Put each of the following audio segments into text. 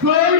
Glory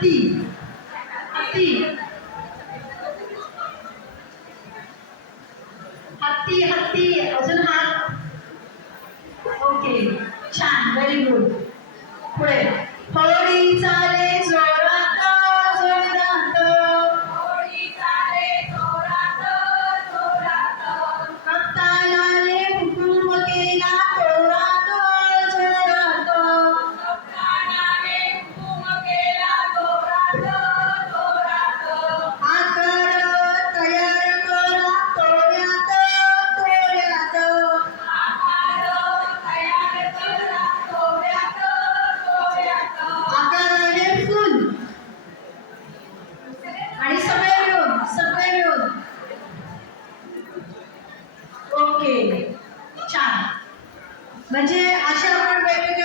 হাতি হাতি হাতি হাती अजून हात ओके छान व्हेरी गुड पुढे हळदी चाले म्हणजे अशा आपण वेगवेगळ्या